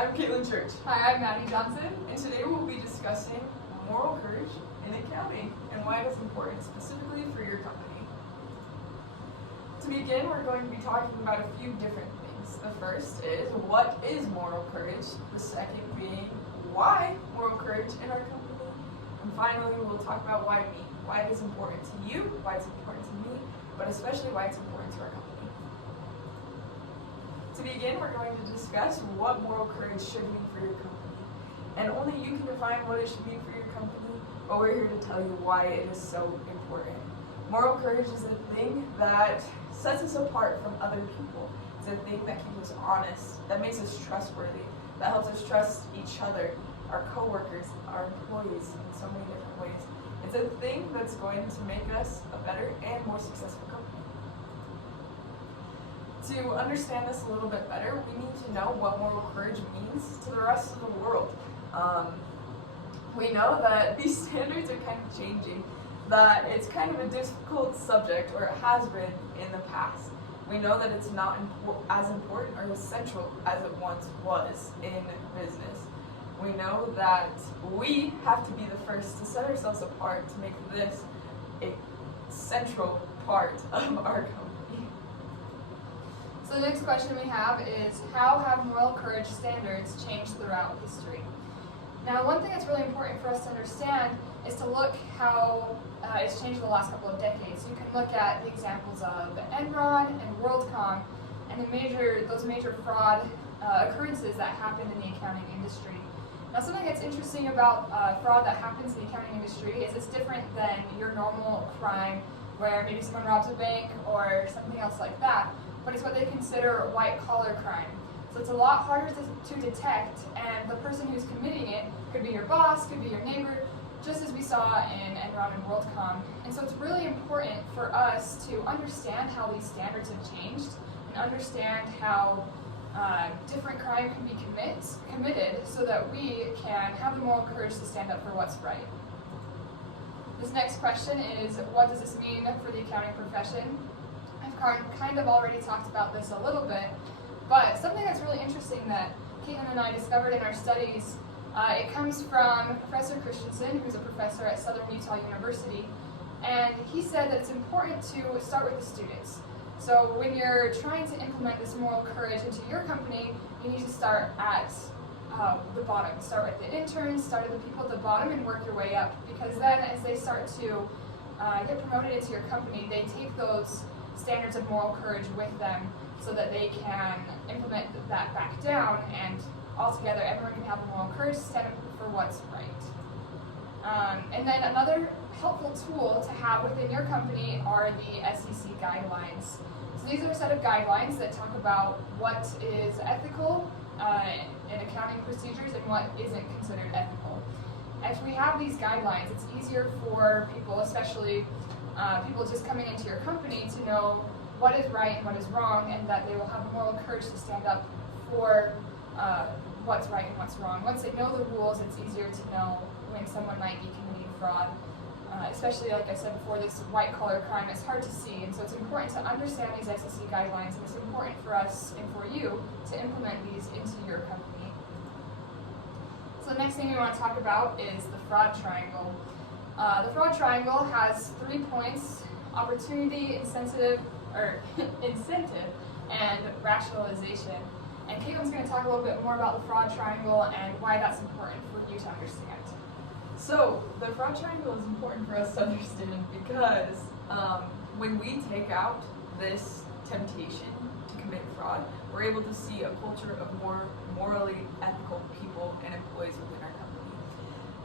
I'm Caitlin Church. Hi, I'm Maddie Johnson. And today we'll be discussing moral courage in accounting and why it is important specifically for your company. To begin, we're going to be talking about a few different things. The first is, what is moral courage? The second being, why moral courage in our company? And finally, we'll talk about why me. Why it is important to you, why it's important to me, but especially why it's important to our company. To begin, we're going to discuss what moral courage should mean for your company. And only you can define what it should mean for your company, but we're here to tell you why it is so important. Moral courage is a thing that sets us apart from other people. It's a thing that keeps us honest, that makes us trustworthy, that helps us trust each other, our coworkers, our employees in so many different ways. It's a thing that's going to make us a better and more successful company. To understand this a little bit better, we need to know what moral courage means to the rest of the world. We know that these standards are kind of changing, that it's kind of a difficult subject, or it has been in the past. We know that it's not as important or as central as it once was in business. We know that we have to be the first to set ourselves apart to make this a central part of our company. So the next question we have is, how have moral courage standards changed throughout history? Now, one thing that's really important for us to understand is to look how it's changed in the last couple of decades. You can look at the examples of Enron and WorldCom and those major fraud occurrences that happened in the accounting industry. Now, something that's interesting about fraud that happens in the accounting industry is it's different than your normal crime where maybe someone robs a bank or something else like that, but it's what they consider white-collar crime. So it's a lot harder to detect, and the person who's committing it could be your boss, could be your neighbor, just as we saw in Enron and WorldCom. And so it's really important for us to understand how these standards have changed and understand how different crime can be committed so that we can have the moral courage to stand up for what's right. This next question is, what does this mean for the accounting profession? I've kind of already talked about this a little bit, but something that's really interesting that Caitlin and I discovered in our studies, it comes from Professor Christensen, who's a professor at Southern Utah University, and he said that it's important to start with the students. So when you're trying to implement this moral courage into your company, you need to start at the bottom. Start with the interns, start with the people at the bottom, and work your way up, because then as they start to get promoted into your company, they take those standards of moral courage with them so that they can implement that back down, and altogether everyone can have the moral courage to stand up for what's right. And then another helpful tool to have within your company are the SEC guidelines. So these are a set of guidelines that talk about what is ethical in accounting procedures and what isn't considered ethical. If we have these guidelines, it's easier for people, especially people just coming into your company, to know what is right and what is wrong, and that they will have the moral courage to stand up for what's right and what's wrong. Once they know the rules, it's easier to know when someone might be committing fraud. Especially, like I said before, this white-collar crime is hard to see, and so it's important to understand these SEC guidelines, and it's important for us and for you to implement these into your company. So the next thing we want to talk about is the fraud triangle. The fraud triangle has 3 points: opportunity, incentive, and rationalization. And Caitlin's going to talk a little bit more about the fraud triangle and why that's important for you to understand. So, the fraud triangle is important for us to understand because when we take out this temptation to commit fraud, we're able to see a culture of more morally ethical people and employees within our company.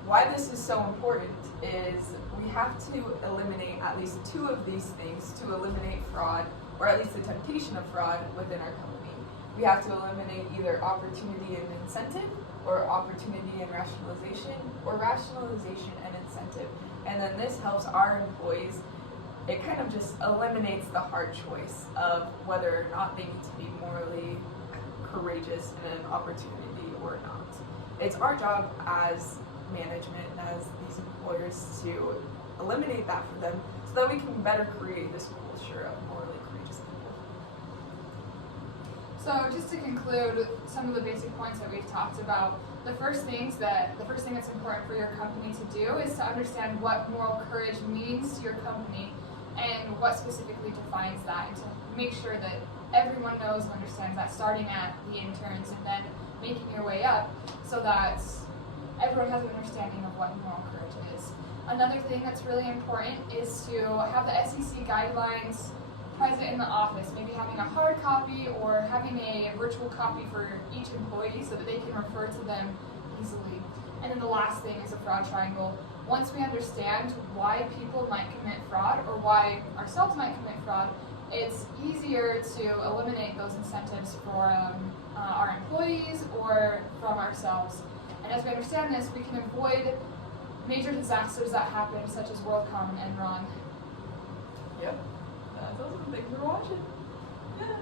Why this is so important is we have to eliminate at least 2 of these things to eliminate fraud, or at least the temptation of fraud within our company. We have to eliminate either opportunity and incentive, or opportunity and rationalization, or rationalization and incentive. And then this helps our employees. It kind of just eliminates the hard choice of whether or not they need to be morally courageous in an opportunity or not. It's our job as management and as these employers to eliminate that for them so that we can better create this culture of morally courageous people. So just to conclude some of the basic points that we've talked about, the first thing that's important for your company to do is to understand what moral courage means to your company and what specifically defines that, and to make sure that everyone knows and understands that, starting at the interns and then making your way up, so that everyone has an understanding of what moral courage is. Another thing that's really important is to have the SEC guidelines present in the office, maybe having a hard copy or having a virtual copy for each employee so that they can refer to them easily. And then the last thing is a fraud triangle. Once we understand why people might commit fraud or why ourselves might commit fraud, it's easier to eliminate those incentives for our employees or from ourselves. And as we understand this, we can avoid major disasters that happen, such as WorldCom and Enron. Yep. That's awesome. Thanks for watching. Yeah.